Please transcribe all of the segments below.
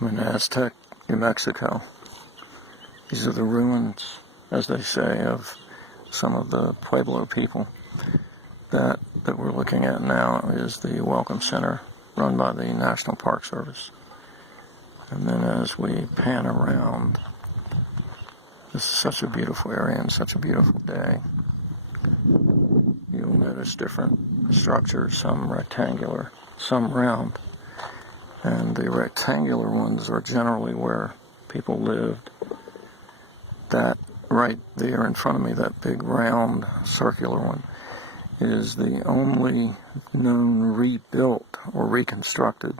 I'm in Aztec, New Mexico. These are the ruins, as they say, of some of the Pueblo people. That we're looking at now is the Welcome Center run by the National Park Service. And then as we pan around, this is such a beautiful area and such a beautiful day. You'll notice different structures, some rectangular, some round. And the rectangular ones are generally where people lived. That right there in front of me, that big round circular one, is the only known rebuilt or reconstructed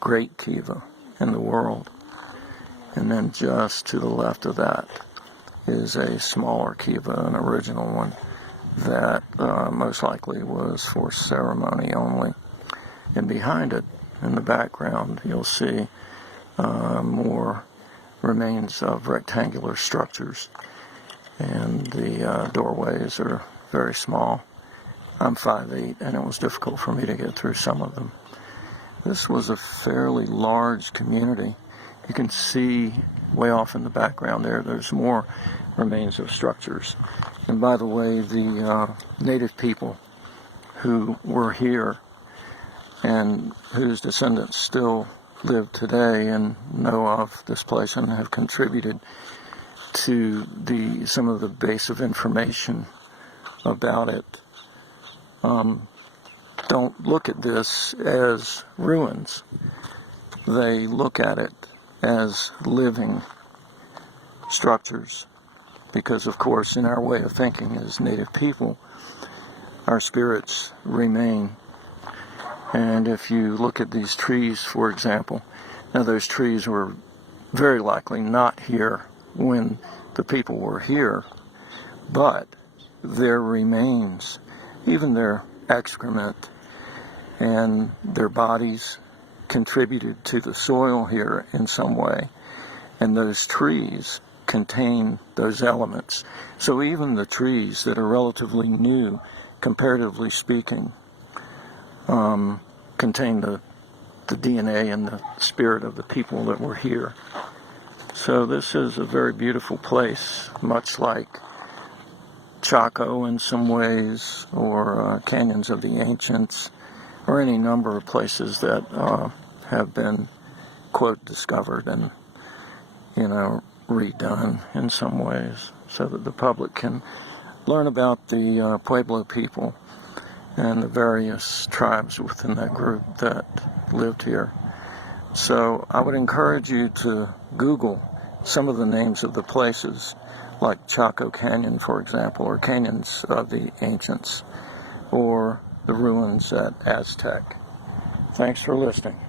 Great Kiva in the world. And then just to the left of that is a smaller kiva, an original one, that most likely was for ceremony only. And behind it, in the background, you'll see more remains of rectangular structures. And the doorways are very small. I'm 5'8", and it was difficult for me to get through some of them. This was a fairly large community. You can see way off in the background there's more remains of structures. And by the way, the native people who were here and whose descendants still live today and know of this place and have contributed to some of the base of information about it, don't look at this as ruins. They look at it as living structures, because of course in our way of thinking as native people, our spirits remain. And if you look at these trees, for example, now those trees were very likely not here when the people were here, but their remains, even their excrement and their bodies, contributed to the soil here in some way, and those trees contain those elements. So even the trees that are relatively new, comparatively speaking, contain the DNA and the spirit of the people that were here. So this is a very beautiful place, much like Chaco in some ways, or Canyons of the Ancients, or any number of places that have been, quote, discovered and, redone in some ways, so that the public can learn about the Pueblo people and the various tribes within that group that lived here. So I would encourage you to Google some of the names of the places, like Chaco Canyon, for example, or Canyons of the Ancients, or the ruins at Aztec. Thanks for listening.